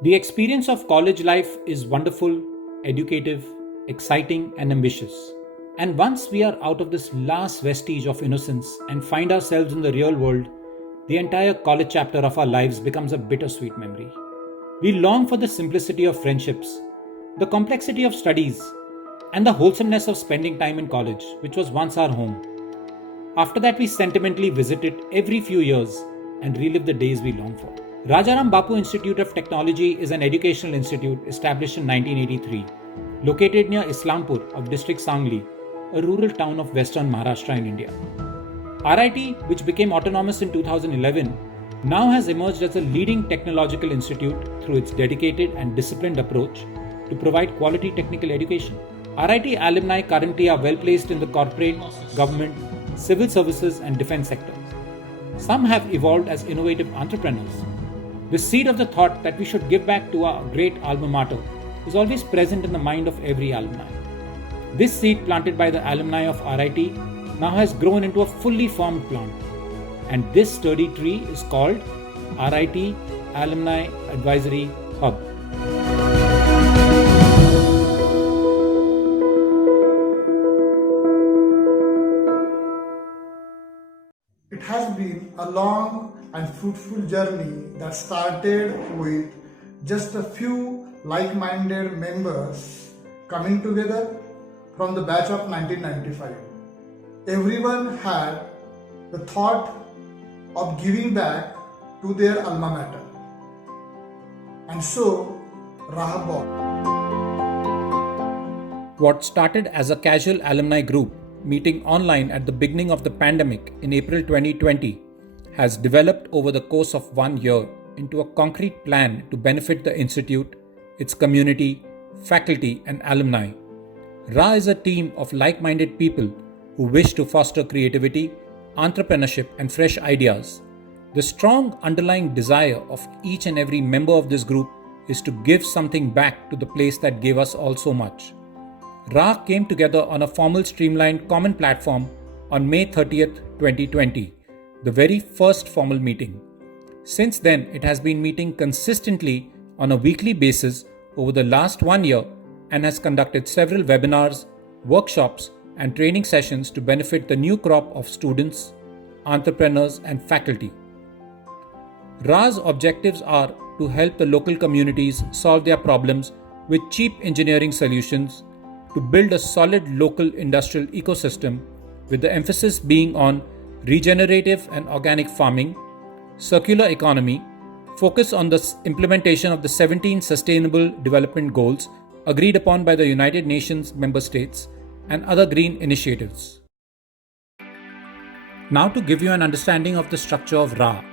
The experience of college life is wonderful, educative, exciting, and ambitious. And once we are out of this last vestige of innocence and find ourselves in the real world, the entire college chapter of our lives becomes a bittersweet memory. We long for the simplicity of friendships, the complexity of studies, and the wholesomeness of spending time in college, which was once our home. After that, we sentimentally visit it every few years and relive the days we long for. Rajaram Bapu Institute of Technology is an educational institute established in 1983, located near Islampur of district Sangli, a rural town of western Maharashtra in India. RIT, which became autonomous in 2011, now has emerged as a leading technological institute through its dedicated and disciplined approach to provide quality technical education. RIT alumni currently are well placed in the corporate, government, civil services, and defense sectors. Some have evolved as innovative entrepreneurs. The seed of the thought that we should give back to our great alma mater is always present in the mind of every alumni. This seed planted by the alumni of RIT now has grown into a fully formed plant, and this sturdy tree is called RIT Alumni Advisory Hub. It has been a long and fruitful journey that started with just a few like-minded members coming together from the batch of 1995. Everyone had the thought of giving back to their alma mater. And so, Raha born. What started as a casual alumni group meeting online at the beginning of the pandemic in April 2020 has developed over the course of 1 year into a concrete plan to benefit the institute, its community, faculty, and alumni. RA is a team of like-minded people who wish to foster creativity, entrepreneurship, and fresh ideas. The strong underlying desire of each and every member of this group is to give something back to the place that gave us all so much. RA came together on a formal streamlined common platform on May 30th, 2020, the very first formal meeting. Since then, it has been meeting consistently on a weekly basis over the last 1 year and has conducted several webinars, workshops, and training sessions to benefit the new crop of students, entrepreneurs, and faculty. RA's objectives are to help the local communities solve their problems with cheap engineering solutions, to build a solid local industrial ecosystem with the emphasis being on regenerative and organic farming, circular economy, focus on the implementation of the 17 Sustainable Development Goals agreed upon by the United Nations member states, and other green initiatives. Now to give you an understanding of the structure of RA.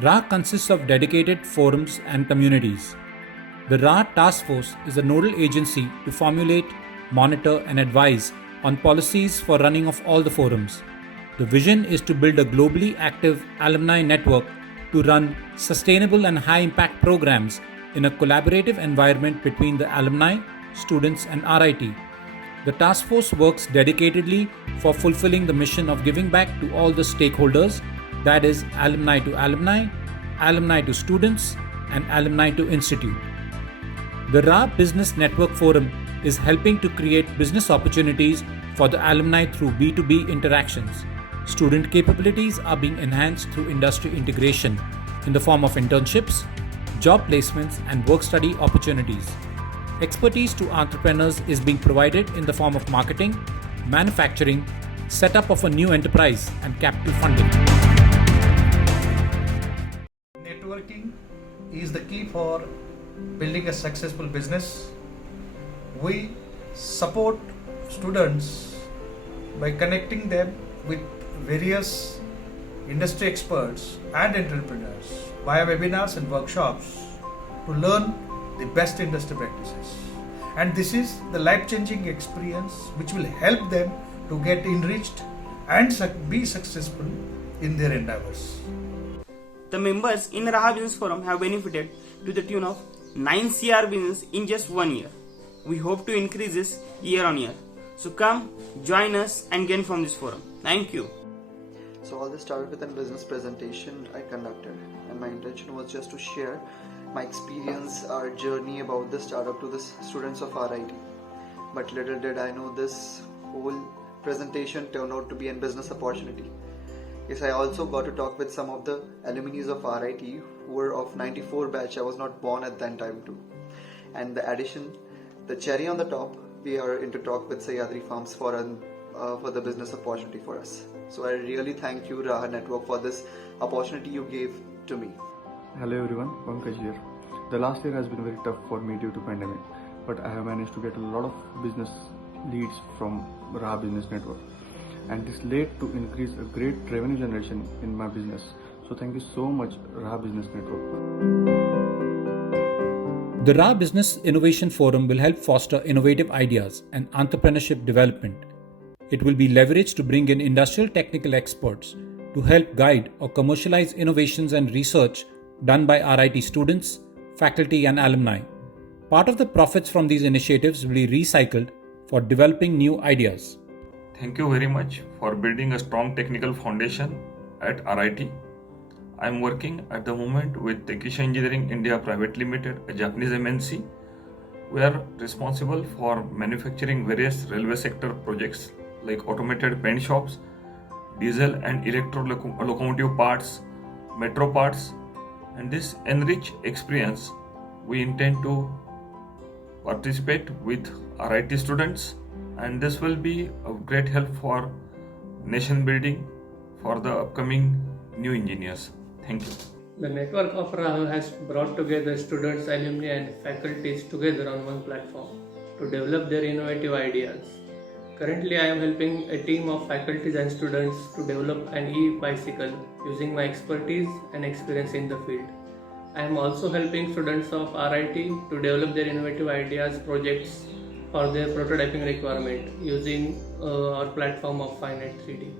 RA consists of dedicated forums and communities. The RA Task Force is a nodal agency to formulate, monitor, and advise on policies for running of all the forums. The vision is to build a globally active alumni network to run sustainable and high-impact programs in a collaborative environment between the alumni, students, and RIT. The task force works dedicatedly for fulfilling the mission of giving back to all the stakeholders, that is, alumni to students, and alumni to institute. The RA Business Network Forum is helping to create business opportunities for the alumni through B2B interactions. Student capabilities are being enhanced through industry integration in the form of internships, job placements, and work-study opportunities. Expertise to entrepreneurs is being provided in the form of marketing, manufacturing, setup of a new enterprise, and capital funding. Networking is the key for building a successful business. We support students by connecting them with various industry experts and entrepreneurs via webinars and workshops to learn the best industry practices. And this is the life-changing experience which will help them to get enriched and be successful in their endeavors. The members in Raha Business Forum have benefited to the tune of 9 CR business in just 1 year. We hope to increase this year on year. So come, join us and gain from this forum. Thank you. So all this started with a business presentation I conducted, and my intention was just to share my experience, our journey about the startup to the students of RIT. But little did I know this whole presentation turned out to be a business opportunity. Yes, I also got to talk with some of the alumni of RIT who were of 94 batch. I was not born at that time too. And the cherry on the top, we are into talk with Sahyadri Farms for the business opportunity for us. So I really thank you, Raha Network, for this opportunity you gave to me. Hello everyone, Pankaj here. The last year has been very tough for me due to pandemic, but I have managed to get a lot of business leads from Raha Business Network, and this led to increase a great revenue generation in my business. So thank you so much, Raha Business Network. The Raha Business Innovation Forum will help foster innovative ideas and entrepreneurship development. It will be leveraged to bring in industrial technical experts to help guide or commercialize innovations and research done by RIT students, faculty and alumni. Part of the profits from these initiatives will be recycled for developing new ideas. Thank you very much for building a strong technical foundation at RIT. I am working at the moment with Tekisha Engineering India Private Limited, a Japanese MNC. We are responsible for manufacturing various railway sector projects like automated paint shops, diesel and electro locomotive parts, metro parts, and this enriched experience we intend to participate with RIT students, and this will be a great help for nation building for the upcoming new engineers. Thank you. The network of Raha has brought together students, alumni and faculties together on one platform to develop their innovative ideas. Currently, I am helping a team of faculties and students to develop an e-bicycle using my expertise and experience in the field. I am also helping students of RIT to develop their innovative ideas, projects for their prototyping requirement using our platform of Finite 3D.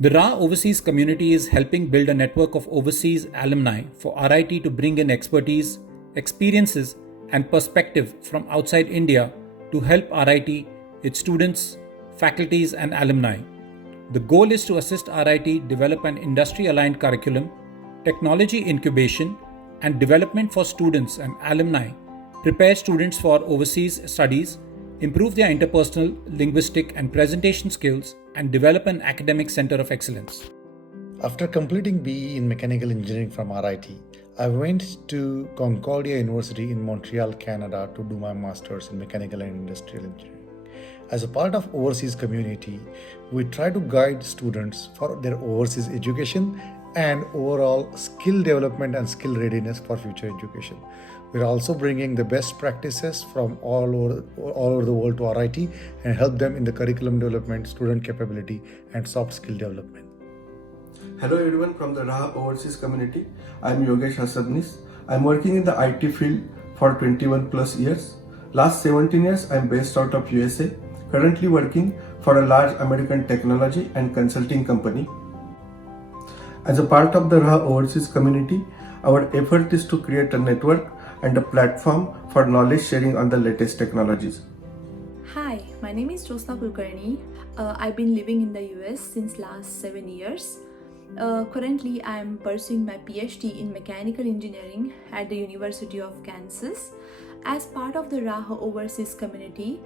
The Raha Overseas community is helping build a network of overseas alumni for RIT to bring in expertise, experiences, and perspective from outside India to help RIT, its students, faculties, and alumni. The goal is to assist RIT develop an industry-aligned curriculum, technology incubation, and development for students and alumni, prepare students for overseas studies, improve their interpersonal, linguistic, and presentation skills, and develop an academic center of excellence. After completing BE in Mechanical Engineering from RIT, I went to Concordia University in Montreal, Canada to do my Masters in Mechanical and Industrial Engineering. As a part of overseas community, we try to guide students for their overseas education and overall skill development and skill readiness for future education. We're also bringing the best practices from all over the world to RIT and help them in the curriculum development, student capability, and soft skill development. Hello everyone from the Raha Overseas community. I'm Yogesh Hasadnis. I'm working in the IT field for 21 plus years. Last 17 years I'm based out of USA, currently working for a large American technology and consulting company. As a part of the Raha Overseas community, our effort is to create a network and a platform for knowledge sharing on the latest technologies. Hi, my name is Josna Kulkarni. I've been living in the US since last 7 years. Currently, I am pursuing my PhD in Mechanical Engineering at the University of Kansas. As part of the Raha Overseas community,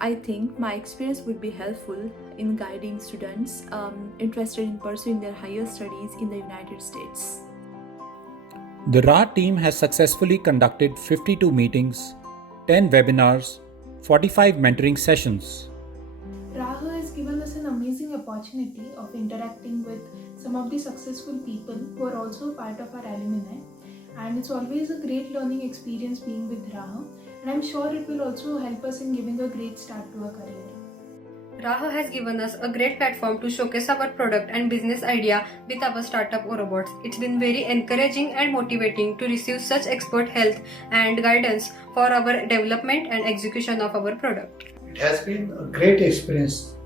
I think my experience would be helpful in guiding students interested in pursuing their higher studies in the United States. The Raha team has successfully conducted 52 meetings, 10 webinars, 45 mentoring sessions. Raha has given us an amazing opportunity of interacting with some of the successful people who are also part of our alumni, and it's always a great learning experience being with Raha, and I'm sure it will also help us in giving a great start to our career. Raha has given us a great platform to showcase our product and business idea with our startup Orobots. It's been very encouraging and motivating to receive such expert help and guidance for our development and execution of our product. It has been a great experience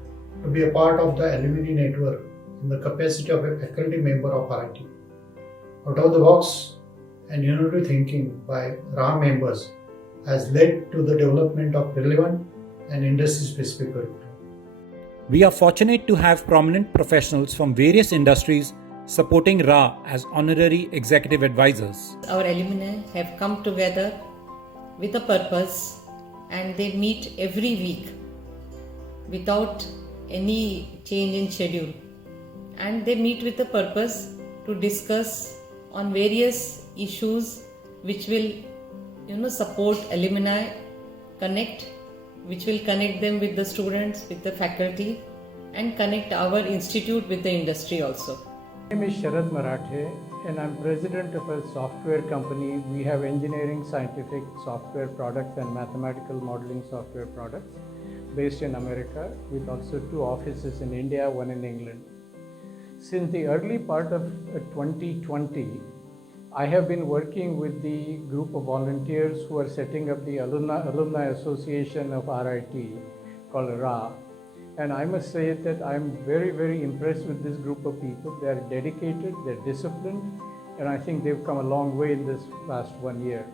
to be a part of the alumni network in the capacity of a faculty member of RIT. Out of the box and innovative thinking by Raha members has led to the development of relevant and industry-specific curriculum. We are fortunate to have prominent professionals from various industries supporting Ra as honorary executive advisors. Our alumni have come together with a purpose and they meet every week without any change in schedule, and they meet with a purpose to discuss on various issues which will support alumni connect, which will connect them with the students, with the faculty, and connect our institute with the industry also. My name is Sharad Marathe and I'm president of a software company. We have engineering, scientific software products and mathematical modeling software products based in America, with also 2 offices in India, 1 in England. Since the early part of 2020, I have been working with the group of volunteers who are setting up the Alumni Association of RIT called RA. And I must say that I'm very, very impressed with this group of people. They are dedicated, they're disciplined, and I think they've come a long way in this last 1 year.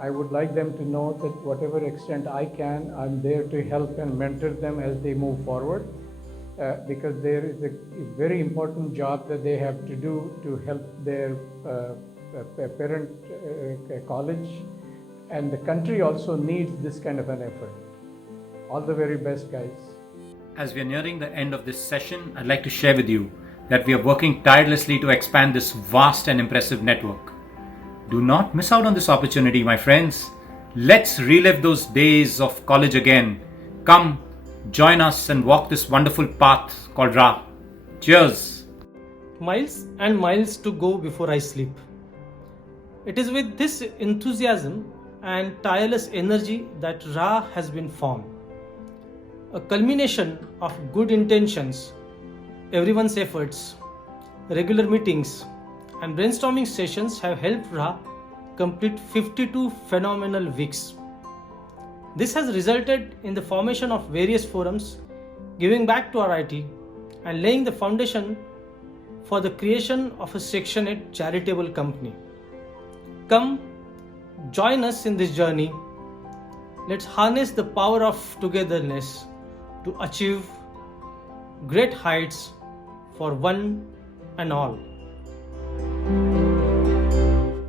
I would like them to know that whatever extent I can, I'm there to help and mentor them as they move forward, because there is a very important job that they have to do to help their parent college, and the country also needs this kind of an effort. All the very best, guys. As we are nearing the end of this session, I'd like to share with you that we are working tirelessly to expand this vast and impressive network. Do not miss out on this opportunity, my friends. Let's relive those days of college again. Come, join us and walk this wonderful path called Ra. Cheers. Miles and miles to go before I sleep. It is with this enthusiasm and tireless energy that Ra has been formed. A culmination of good intentions, everyone's efforts, regular meetings, and brainstorming sessions have helped Ra complete 52 phenomenal weeks. This has resulted in the formation of various forums, giving back to RIT, and laying the foundation for the creation of a Section 8 charitable company. Come, join us in this journey. Let's harness the power of togetherness to achieve great heights for one and all.